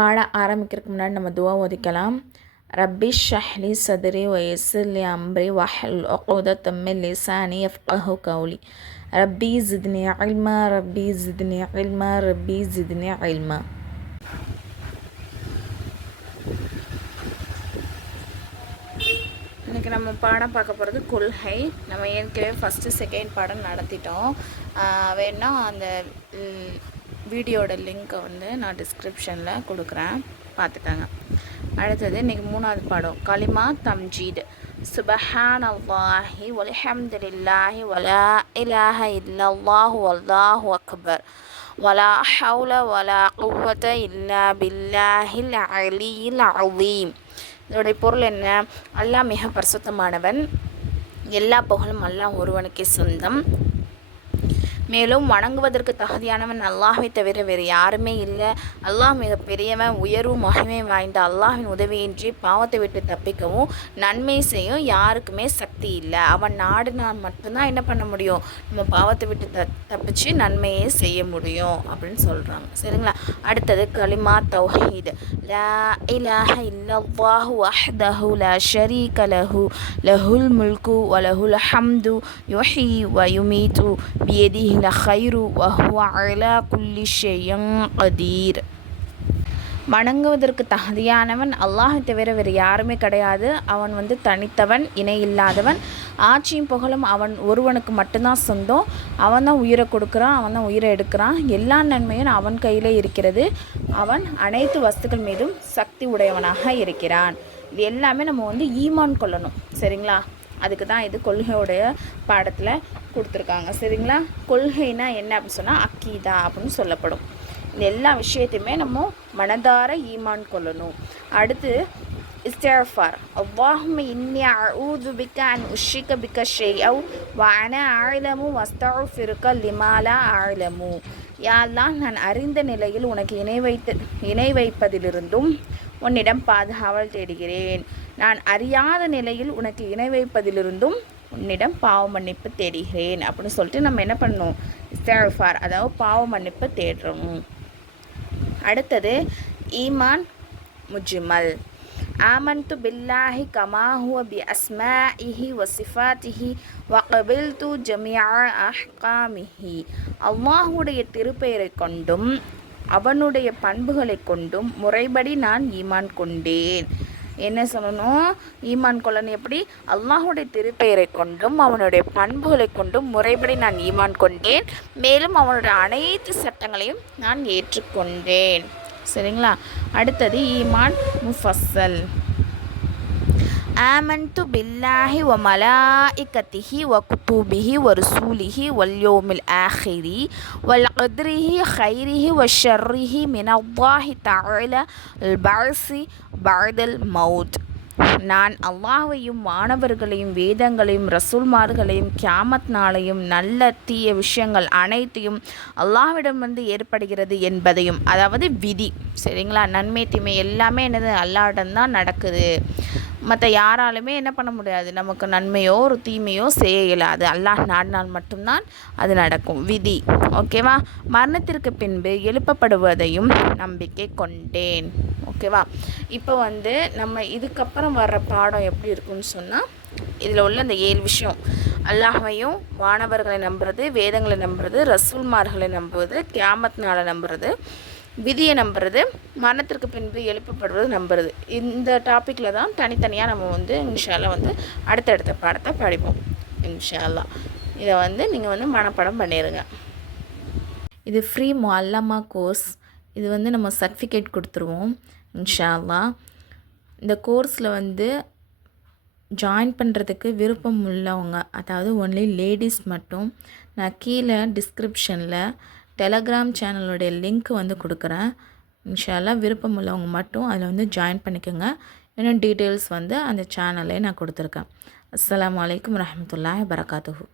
பாட ஆரம்பிக்கிறதுக்கு முன்னாடி நம்ம துவா ஓதிக்கலாம். ரப்பி ஷ்ரஹ்லி சத்ரி வயஸ்ஸிர்லி அம்ரி வஹ்லுல் உக்தத்தம் மின் லிசானி யஃப்கஹு கௌலி. ரப்பி ஜித்னி இல்மா ரப்பி ஜித்னி இல்மா ரப்பி ஜித்னி இல்மா. இன்றைக்கி நம்ம பாடம் பார்க்க போகிறது கொள்கை. நம்ம ஏற்கனவே ஃபஸ்ட்டு செகண்ட் பாடம் நடத்திட்டோம். வேணா அந்த வீடியோட லிங்க்கை வந்து நான் டிஸ்கிரிப்ஷனில் கொடுக்குறேன், பார்த்துக்கோங்க. அடுத்தது இன்றைக்கி மூணாவது பாடம் கலிமா தம்ஜீத். சுபஹானல்லாஹி வல்ஹம்துலில்லாஹி வலா இலாஹ இல்லல்லாஹு வல்லாஹு அக்பர் வலா ஹவுல வலா குவத இல்லா பில்லாஹில் அலியில் அலீம். இதோடைய பொருள் என்ன? அல்லாஹ் மிக பரிசுத்தமானவன், எல்லா புகழும் அல்லாஹ் ஒருவனுக்கே சொந்தம். மேலும் வணங்குவதற்கு தகுதியானவன் அல்லாஹ்வை தவிர வேறு யாருமே இல்லை. அல்லாஹ் மிக பெரியவன், உயர்வு மகிமை வாய்ந்த அல்லாஹ்வின் உதவியின்றி பாவத்தை விட்டு தப்பிக்கவும் நன்மை செய்யும் யாருக்குமே சக்தி இல்லை. அவன் நாடினால் மட்டும்தான் என்ன பண்ண முடியும், நம்ம பாவத்தை விட்டு தப்பிச்சு நன்மையே செய்ய முடியும் அப்படின்னு சொல்கிறாங்க. சரிங்களா? அடுத்தது கலிமா தௌஹீத். லா இலாஹ இல்லல்லாஹு வஹ்தஹு லா ஷரீக லஹு லஹுல் முல்கு வ லஹுல் ஹம்து யுஹ்யி வ யுமீது பியதிஹி லஹைரு வஹுவ அலா குல்லி ஷைஇன் கதீர். வணங்குவதற்கு தகுதியானவன் அல்லாஹை தவிர வேறு யாருமே கிடையாது. அவன் வந்து தனித்தவன், இணை இல்லாதவன். ஆட்சியும் புகழும் அவன் ஒருவனுக்கு மட்டும்தான் சொந்தம். அவன் தான் உயிரை கொடுக்குறான், அவன் தான் உயிரை எடுக்கிறான். எல்லா நன்மையும் அவன் கையில் இருக்கிறது. அவன் அனைத்து வஸ்துக்கள் மீதும் சக்தி உடையவனாக இருக்கிறான். இது எல்லாமே நம்ம வந்து ஈமான் கொள்ளணும். சரிங்களா? அதுக்கு தான் இது கொள்கையோடைய பாடத்தில் கொடுத்துருக்காங்க. சரிங்களா? கொள்கைனா என்ன அப்படின்னு சொன்னால் அக்கீதா அப்படின்னு சொல்லப்படும். இந்த எல்லா விஷயத்தையுமே நம்ம மனதார ஈமான் கொள்ளணும். அடுத்து இஸ்திக்ஃபார். அல்லாஹும்ம இன்னி அஊது பிக அன் உஷ்ரிக பிக ஷைஅன் வ அனா அஅலமு வஸ்தக்ஃபிருக லிமா லா அஅலமு. யா அல்லாஹ், நான் அறிந்த நிலையில் உனக்கு இணை வைப்பதிலிருந்தும் உன்னிடம் பாதுகாவல் தேடுகிறேன். நான் அறியாத நிலையில் உனக்கு இணை வைப்பதிலிருந்தும் உன்னிடம் பாவ மன்னிப்பு தேடுகிறேன் அப்படின்னு சொல்லிட்டு நம்ம என்ன பண்ணணும்? இஸ்திக்ஃபார், அதாவது பாவ மன்னிப்பு தேடுறோம். அடுத்தது ஈமான் முஜ்மல். ஆமன்து பில்லாஹி கமா ஹுவ பி அஸ்மாஇஹி வ சிஃபாத்திஹி வ கபில்து ஜமீஅ அஹ்காமிஹி. அல்லாஹுடைய திருப்பெயரை கொண்டும் அவனுடைய பண்புகளை கொண்டும் முறைப்படி நான் ஈமான் கொண்டேன். என்ன சொல்லணும்? ஈமான் கொள்ளணும். எப்படி? அல்லாஹுடைய திருப்பெயரை கொண்டும் அவனுடைய பண்புகளை கொண்டும் முறைப்படி நான் ஈமான் கொண்டேன். மேலும் அவனுடைய அனைத்து சட்டங்களையும் நான் ஏற்றுக்கொண்டேன். சரிங்களா? அடுத்தது ஈமான் முஃபஸ்ஸல். ஆமன்து பில்லாஹி வ மலாயிகத்திஹி வ குதுபிஹி வ ருசூலிஹி வல் யௌமில் ஆஹிரி வல் கத்ரிஹி கைரிஹி வ ஷர்ரிஹி மினல்லாஹி தஆலா அல் பஅஸி பஅதல் மௌத். நான் அல்லாஹ்வையும் வானவர்களையும் வேதங்களையும் ரசூல்மார்களையும் கியாமத் நாளையும் நல்ல தீய விஷயங்கள் அனைத்தையும் அல்லாஹ்விடம் வந்து ஏற்படுகிறது என்பதையும், அதாவது விதி. சரிங்களா? நன்மை தீமை எல்லாமே என்னது? அல்லாஹ்விடம் தான் நடக்குது. மற்ற யாராலுமே என்ன பண்ண முடியாது, நமக்கு நன்மையோ ஒரு தீமையோ செய்ய இயலாது. அல்லாஹ் நாடினால் மட்டும்தான் அது நடக்கும், விதி. ஓகேவா? மரணத்திற்கு பின்பு எழுப்பப்படுவதையும் நம்பிக்கை கொண்டேன். ஓகேவா? இப்போ வந்து நம்ம இதுக்கப்புறம் வர்ற பாடம் எப்படி இருக்குன்னு சொன்னால், இதில் உள்ள இந்த 7 விஷயம், அல்லாஹ்வையும் வானவர்களை நம்புறது, வேதங்களை நம்புறது, ரசூல்மார்களை நம்புவது, கியாமத் நாளை நம்புறது, விதியை நம்புறது, மரணத்திற்கு பின்பு எழுப்பப்படுவது நம்புறது. இந்த டாப்பிக்கில் தான் தனித்தனியாக நம்ம வந்து இன்ஷா அல்லாஹ் வந்து அடுத்தடுத்த பாடத்தை படிப்போம் இன்ஷா அல்லாஹ். இதை வந்து நீங்கள் வந்து மனப்பாடம் பண்ணிடுங்க. இது ஃப்ரீ முஅல்லமா கோர்ஸ். இது வந்து நம்ம சர்டிஃபிகேட் கொடுத்துருவோம் இன்ஷா அல்லாஹ். இந்த கோர்ஸில் வந்து ஜாயின் பண்ணுறதுக்கு விருப்பம் உள்ளவங்க, அதாவது ஒன்லி லேடிஸ் மட்டும், நான் கீழே டிஸ்கிரிப்ஷனில் டெலகிராம் சேனலுடைய லிங்க் வந்து கொடுக்குறேன். இன்ஷா அல்லாஹ் விருப்பம் உள்ளவங்க மட்டும் அதில் வந்து ஜாயின் பண்ணிக்கோங்க. இன்னும் டீட்டெயில்ஸ் வந்து அந்த சேனல்லே நான் கொடுத்துருக்கேன். அஸ்ஸலாமு அலைக்கும் வரஹ்மத்துல்லாஹி வபரகாத்துஹு.